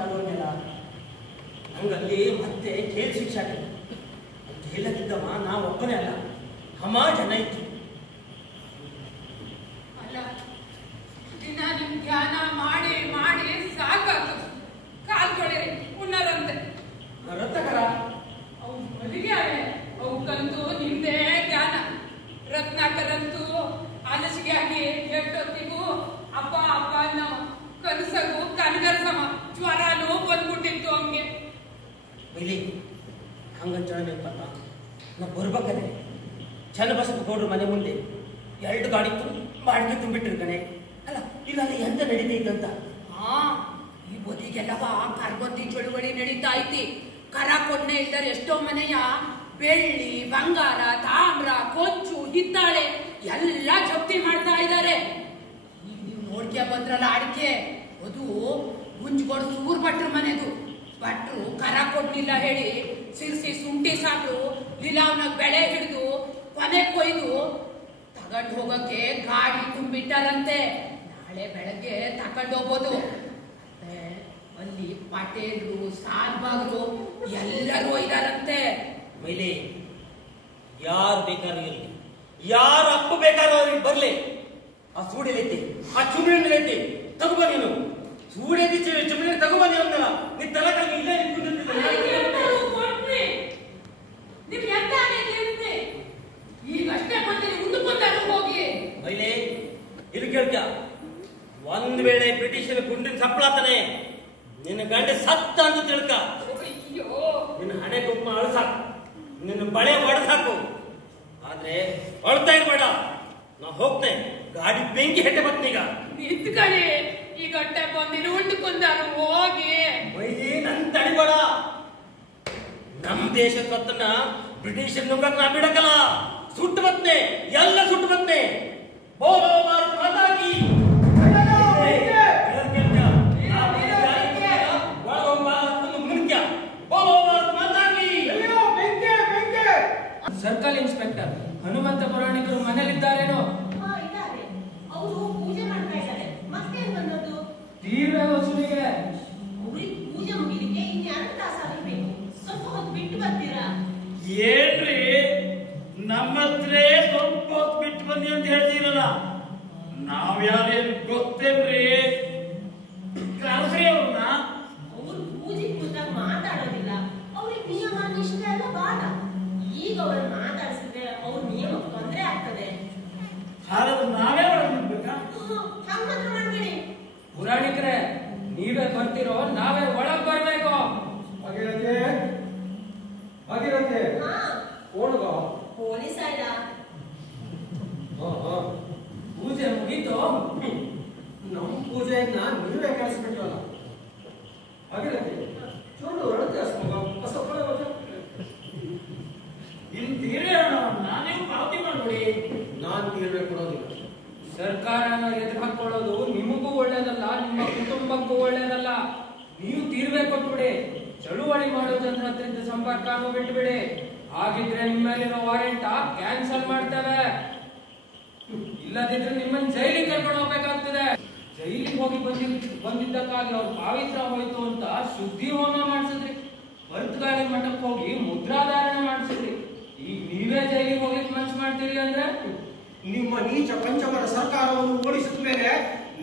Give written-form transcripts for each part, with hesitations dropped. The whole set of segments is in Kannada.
ಮಾತಾಡೋಲ್ಲ. ಹಂಗಲ್ಲಿ ಮತ್ತೆ ಜೈಲು ಶಿಕ್ಷೆ ಆಗಿತ್ತು. ಜೈಲಾಗಿದ್ದವ ನಾವು ಒಬ್ಬನೇ ಅಲ್ಲ, ಹಮ ಜನ ಇತ್ತು. ಅಲ್ಲ, ದಿನ ನಿಮ್ ಧ್ಯಾನ ಮಾಡಿ ಮಾಡಿ ಸಾಕಾಗ್ತದೆ. ಕಾಲ್ಗೊಳ್ಳಿ ಉಣ್ಣರಂತೆ ರತ್ನಕರ ಅವು ಮದುವೆ ಅವೆ, ಅವಕ್ಕಂತೂ ನಿಮ್ದೇ ಜ್ಞಾನ. ರತ್ನಾಕರಂತೂ ಆಲಸಿಗೆ ಆಗಿ ಎಷ್ಟೊತ್ತಿಗೂ ಅಪ್ಪ ಅಪ್ಪ ಅನ್ನೋ ಕನಸಗೂ ಕನಗರ ಸಮ ಜ್ವರನೂ ಬಂದ್ಬಿಟ್ಟಿತ್ತು ಹಂಗೆ. ಇಲ್ಲಿ ಹಂಗಂಚ ನೆನಪಲ್ಲ, ನಾ ಬರ್ಬೇಕಾದ್ರೆ ಚನ್ನಬಸಪ್ಪ ಗೌಡ್ರ ಮನೆ ಮುಂದೆ 2 ಗಾಡಿ ಬಾಡಿಗೆ ತುಂಬಿಟ್ಟಿರು ಕಣೆ. ಅಲ್ಲ ಇವಾಗ ಎಂತ ನಡೀತೈತಂತ. ಈ ಬದಿಗೆಲ್ಲವ ಕರ್ಗೊದ್ದಿ ಚಳುವಳಿ ನಡೀತಾ ಐತಿ. ಕರ ಕೊನ್ನೆ ಇಲ್ದರೆ ಎಷ್ಟೋ ಮನೆಯ ಬೆಳ್ಳಿ ಬಂಗಾರ ತಾಮ್ರ ಕೊಚ್ಚು ಹಿತ್ತಾಳೆ ಎಲ್ಲ ಜಪ್ತಿ ಮಾಡ್ತಾ ಇದ್ದಾರೆ. ಈಗ ನೀವು ನೋಡ್ಕೆ ಬಂದ್ರಲ್ಲ ಅಡಿಕೆ, ಅದು ಗುಂಜ್ಗೋಡ್ ಸೂರ್ ಭಟ್ರ ಮನೆದು. ಭಟ್ರು ಕರ ಕೊಡ್ಲಿಲ್ಲ ಹೇಳಿ ಸಿರ್ಸಿ ಸುಂಟಿ ಸಾಕ್ರು ಲೀಲಾವ್ನಾಗ ಬೆಳೆ ಹಿಡಿದು ಕೊನೆ ಕೊಯ್ದು ತಗೊಂಡು ಹೋಗಕ್ಕೆ ಗಾಡಿ ತುಂಬಿಟ್ಟಾರಂತೆ. ನಾಳೆ ಬೆಳಗ್ಗೆ ತಗೊಂಡು ಹೋಗ್ಬೋದು. ಅಲ್ಲಿ ಪಟೇಲ್ರು ಸಾಲ್ಬಾಗ್ರು ಎಲ್ಲರೂ ಇದಾರಂತೆ. ಮೇಲೆ ಯಾರು ಬೇಕಾದ್ರೂ ಇರಲಿ, ಯಾರ ಅಪ್ಪ ಬೇಕಾದ್ರೂ ಅವ್ರಿಗೆ ಬರ್ಲಿ, ಆ ಸೂಡಿಲೈತಿ, ಆ ಚುಮಣಿಲೈತಿ, ತಗೋಬ ನೀನು. ಸೂಡೈತಿ ಚುಮಣಿ ತಗೋಬ ನೀ ಅಂದಲ್ಲ, ನೀ ತಲಕಾಗಿ ಇಲ್ಲೇ ಈಗಷ್ಟೇ ಬಂದಿರಿ, ಉಂಡುಕೊಂಡಾರು ಹೋಗಿ. ಮೈಲೆ ಇಲ್ಲಿ ಕೇಳ್ಕ, ಒಂದ್ ವೇಳೆ ಬ್ರಿಟಿಷರ ಗುಂಡಿನ ಸಪ್ಪಳಾತಾನೆ, ನಿನ್ನ ಗಂಡ ಸತ್ತ ಅಂತ ತಿಳ್ಕ. ನಿನ್ನ ಹಣೆ ಕುಂಕುಮ ಅಳಸಾಕು, ನಿನ್ನ ಬಳೆ ಒಡೆದಾಕು. ಆದ್ರೆ ಅಳ್ತಾ ಇರ್ಬೇಡ, ನಾ ಹೋಗ್ತೇನೆ. ಗಾಡಿ ಬೆಂಕಿ ಹೆಟ್ಟೆ ಬತ್ನೀಗ. ನಿಂತ್ಕೊಳ್ಳಿ, ಈಗ ಅಟ್ಟೆ ಬಂದಿರು, ಉಂಡುಕೊಂಡಾರು ಹೋಗಿ. ಮೈಲಿ ನನ್ ತಡಿಬೇಡ. ನಮ್ ದೇಶ ಸ್ವತ್ತನ್ನ ಬ್ರಿಟಿಷರ್ ನುಗ್ಗಕ್ ನಾ ಬಿಡಕಲ್ಲ. ಸುಟ್ಟು ಬತ್ನೆ, ಎಲ್ಲ ಸುಟ್ಟು ಬತ್ನೆ. ಬೋಲೋ ಭಾರತ ಮಾತಾ ಕೀ. ಸರ್ಕಲ್ ಇನ್ಸ್ಪೆಕ್ಟರ್ ಹನುಮಂತ ಪುರಾಣಿಕರು ಮನೇಲಿದ್ದಾರೇನೋ? ಅವರು ಪೂಜೆ ಮಾಡ್ತಾ ಇದ್ದಾರೆ. ಮತ್ತೇನ್ ಬಂದದ್ದು? ತೀರ್ವೆ ವಸೂಲಿಗೆ. ಅವ್ರಿಗೆ ಪೂಜೆ ಮುಗಿಲಿಕ್ಕೆ ಇನ್ನು 2 ತಾಸು ಆಗಬೇಕು. ಸ್ವಲ್ಪ ಹೊತ್ತು ಬಿಟ್ಟು ಬರ್ತೀರಾ? ಏನ್ರಿ ನಮ್ಮ ಹತ್ರ ಸ್ವಲ್ಪ ಹೊತ್ತು ಬಿಟ್ಟು ಬಂದಿ ಅಂತ ಹೇಳ್ತೀರಲ್ಲ, ನಾವ್ ಯಾರೇನು ಗೊತ್ತೇನ್ರಿ? ಕರ್ಸ್ರಿ ಅವ್ರನ್ನ. ಅವ್ರು ಪೂಜೆ ಕೂತಾಗ ಮಾತಾಡೋದಿಲ್ಲ. ಅವ್ರಿಗೆ ನಿಯಮ ನಿಷ್ಠೆ ಎಲ್ಲ ಬಾಳ. ಈಗ ಅವ್ರನ್ನ ಮಾತಾಡಿಸಿದ್ರೆ ಅವ್ರ ನಿಯಮಕ್ಕೆ ತೊಂದರೆ ಆಗ್ತದೆ. ಹಾಗಾದ್ರೆ ನಾವೇ ಒಳಗೆ ನಿಲ್ಬೇಕಾ? ಹಂಗಂದ್ರೆ ಮಾಡ್ಬೇಡಿ. ಪುರಾಣಿಕರೇ, ನೀವೇ ಬರ್ತಿರೋ ನಾವೇ ಒಳಗ್ ಬರ್ಬೇಕು? ಆಗಿರತ್ತೆ ಹಾ, ಓಡುವ ಪೊಲೀಸ್ ಆಯ್ದ. ಪೂಜೆ ಮುಗೀತು. ನಮ್ಮ ಪೂಜೆಯನ್ನ ನೀವೇ ಕಳಿಸ್ಬಿಟ್ರಲ್ಲ. ಆಗಿರತ್ತೆ ಚೂರು ಹೊರಡುತ್ತೆ ನಾನೇ ಪಾವತಿ ಮಾಡ್ಬಿಡಿ. ನಾನ್ ತೀರ್ವೆ ಕೊಡೋದಿಲ್ಲ. ಸರ್ಕಾರನ ಎದುರು ಹಾಕೊಳ್ಳೋದು ನಿಮಗೂ ಒಳ್ಳೇದಲ್ಲ, ನಿಮ್ಮ ಕುಟುಂಬಕ್ಕೂ ಒಳ್ಳೇದಲ್ಲ. ನೀವು ತೀರ್ವೆ ಕೊಟ್ಬಿಡಿ. ಚಳುವಳಿ ಮಾಡೋ ಜನರ ಹತ್ರಿಂದ ಸಂಪರ್ಕನೂ ಬಿಟ್ಬಿಡಿ. ಹಾಗಿದ್ರೆ ನಿಮ್ಮ ಮೇಲಿರೋ ವಾರೆಂಟ್ ಕ್ಯಾನ್ಸಲ್ ಮಾಡ್ತೇವೆ. ಇಲ್ಲದಿದ್ರೆ ನಿಮ್ಮನ್ನ ಜೈಲಿಗೆ ಕರ್ಕೊಂಡು ಹೋಗ್ಬೇಕಾಗ್ತದೆ. ಜೈಲಿಗೆ ಹೋಗಿ ಬಂದಿದ್ದಕ್ಕಾಗಿ ಅವ್ರ ಪಾವಿತ್ರ ಹೋಯ್ತು ಅಂತ ಶುದ್ಧಿ ಹೋಮ ಮಾಡಿಸಿದ್ರಿ. ಬರ್ತಗಾಳಿ ಮಠಕ್ಕೆ ಹೋಗಿ ಮುದ್ರಾಧಾರಣೆ ಮಾಡಿಸಿದ್ರಿ. ಈಗ ನೀವೇ ಜೈಲಿಗೆ ಹೋಗ್ಲಿಕ್ಕೆ ಮನ್ಸು ಮಾಡ್ತೀರಿ ಅಂದ್ರೆ? ನಿಮ್ಮ ನೀಚ ಪಂಚಮರ ಸರ್ಕಾರವನ್ನು ಓಡಿಸಿದ ಮೇಲೆ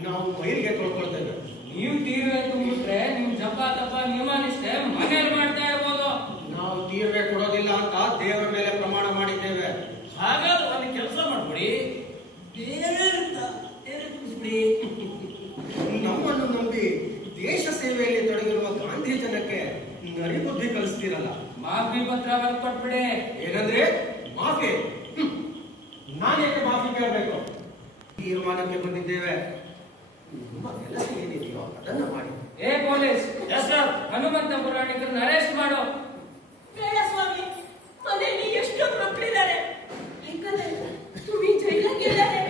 ನಾವು ಮೈಲಿಗೆ ತೊಳ್ಕೊಳ್ತೇವೆ. ನೀವು ತೀರ್ವೆ ತುಂಬಿಟ್ರೆ ನಿಮ್ ಜಪ ತಪ ನಿಯಮ ನಿಷ್ಠೆ ಮನೇಲಿ ಮಾಡ್ತಾ ಇರ್ಬೋದು. ನಾವು ತೀರ್ವೆ ಕೊಡೋದಿಲ್ಲ ಅಂತ ದೇವರ ಮೇಲೆ ಪ್ರಮಾಣ ಮಾಡಿದ್ದೇವೆ. ಹಾಗಾದ್ರೆ ಒಂದು ಕೆಲಸ ಮಾಡ್ಬಿಡಿ, ಬೇರೆ ತುಂಬಿಸ್ಬಿಡಿ. ನಮ್ಮನ್ನು ನಂಬಿ ದೇಶ ಸೇವೆಯಲ್ಲಿ ತೊಡಗಿರುವ ಗಾಂಧಿ ಜನಕ್ಕೆ ನರಿಬುದ್ಧಿ ಕಲಿಸ್ತೀರಲ್ಲ. ಮಾಫಿ ಪತ್ರ ಬರ್ಕೊಟ್ಬಿಡಿ. ಏನಂದ್ರೆ ಮಾಫಿ? ನಾನೇಕೆ ಮಾಫಿ ಕೇಳಬೇಕು? ತೀರ್ಮಾನಕ್ಕೆ ಬಂದಿದ್ದೇವೆ. ನಿಮ್ಮ ಕೆಲಸ ಏನಿದೆಯೋ ಅದನ್ನ ಮಾಡಿ. ಏ ಪೊಲೀಸ್, ಹನುಮಂತ ಪುರಾಣಿಕರನ್ನ ಅರೆಸ್ಟ್ ಮಾಡು. ಬೇಡ ಸ್ವಾಮಿ, ಮನೆಯಲ್ಲಿ ಎಷ್ಟೊಂದು ಮಕ್ಕಳಿದ್ದಾರೆ. ಯಾಕಂದ್ರೆ ತುಮಿ ಜೈಲಾಗಿದ್ದಾರೆ.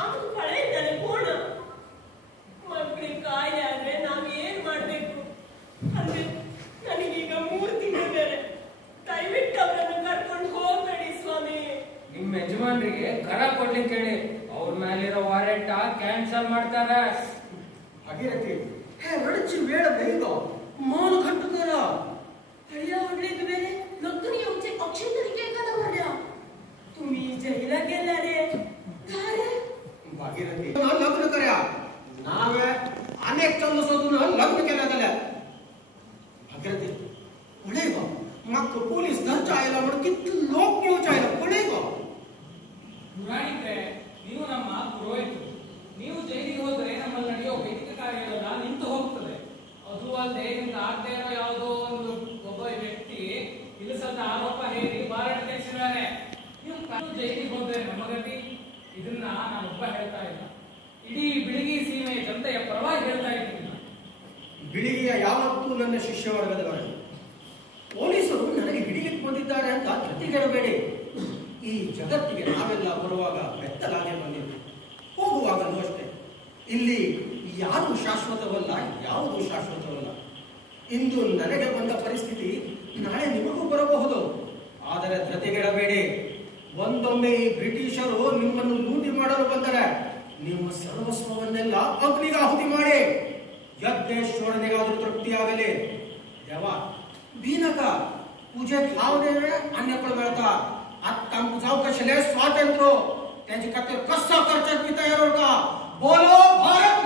ಅವನು ಕಳೆ ಇದ್ದಾನೆ ಕೋಣ. ಮಕ್ಕಳಿಗೆ ಕಾಯಿಲೆ ಆದ್ರೆ ನಾವ್ ಏನ್ ಮಾಡ್ಬೇಕು ಅಂದ್ರೆ ನನಗೀಗ 3 ತಿಂಗಳಿದ್ದಾರೆ. ದಯವಿಟ್ಟು ಅವರನ್ನು ಕರ್ಕೊಂಡು ಹೋಗ್ಬೇಡಿ ಸ್ವಾಮಿ. ನಿಮ್ ಯಜಮಾನ್ರಿಗೆ ಕರ ಕೊಡ್ಲಿಕ್ಕೆ ಹೇಳಿ. ಅವ್ರ ಮೇಲಿರೋ ವಾರೆಂಟ್ ಕ್ಯಾನ್ಸಲ್ ಮಾಡ್ತಾರೆ. ಹಾಗೆ ನಡಿಚಿ ಬೇಡ ಬೇಗ अख्ख पोलीस घरच्या आयला म्हणून किती लोक पळूच्या आयला कोणी गो ಪುರಾಣಿಕರೇ, ನೀವು ನಮ್ಮ ಪುರೋಹಿತರು. ನೀವು ಜೈಲಿಗೆ ಹೋದ್ರೆ ನಮ್ಮಲ್ಲಿ ನಡೆಯೋ ವೈದಿಕ ಕಾರ್ಯಗಳೆಲ್ಲ ನಿಂತು ಹೋಗ್ತದೆ. ಅದು ಅಲ್ಲದೆ ನಿಮ್ಗೆ ಆಗದೆ ಇರೋ ಯಾವುದೋ ಒಂದು ಒಬ್ಬ ವ್ಯಕ್ತಿ ಇಳಿಸದ ಆರೋಪ ಹೇಳಿ ಮಾರಾಟದಲ್ಲಿದ್ದಾರೆ. ನೀವು ಜೈಲಿಗೆ ಹೋದ್ರೆ ನಮ್ಮ ಗತಿ. ಇದನ್ನ ನಾನೊಬ್ಬ ಹೇಳ್ತಾ ಇಲ್ಲ, ಇಡೀ ಬಿಳಿಗಿ ಸೀಮೆಯ ಜನತೆಯ ಪರವಾಗಿ ಹೇಳ್ತಾ ಇದ್ದೀನಿ. ಬಿಳಿಗಿಯ ಯಾವತ್ತೂ ನನ್ನ ಶಿಷ್ಯ ವರ್ಗದವರು. ಪೊಲೀಸರು ನನಗೆ ಹಿಡಿಲಿಕ್ಕೆ ಬಂದಿದ್ದಾರೆ ಅಂತ ಜೊತೆಗೆಡಬೇಡಿ. ಈ ಜಗತ್ತಿಗೆ ನಾವೆಲ್ಲ ಬರುವಾಗ ಬೆತ್ತಲಾಗೆ ಬಂದಿದ್ದು, ಹೋಗುವಾಗಲೂ ಅಷ್ಟೇ. ಇಲ್ಲಿ ಯಾರು ಶಾಶ್ವತವಲ್ಲ, ಯಾವುದು ಶಾಶ್ವತವಲ್ಲ. ಇಂದು ನನಗೆ ಬಂದ ಪರಿಸ್ಥಿತಿ ನಾಳೆ ನಿಮಗೂ ಬರಬಹುದು. ಆದರೆ ಧೃತಿಗೆಡಬೇಡಿ. ಒಂದೊಮ್ಮೆ ಈ ಬ್ರಿಟಿಷರು ನಿಮ್ಮನ್ನು ಲೂಟಿ ಮಾಡಲು ಬಂದರೆ ನಿಮ್ಮ ಸರ್ವಸ್ವವನ್ನೆಲ್ಲ ಅಗ್ನಿಗಾಹುತಿ ಮಾಡಿ यज्ञेश्वरनेगाದರೂ तृप्तियागली. देवा बीनका तुझे ठाव देणे अन्यकडे मिळता. आता जाऊ कशले स्वातंत्र्य त्यांची खातीर कसा करच्याक बी तयार होता. बोलो भारत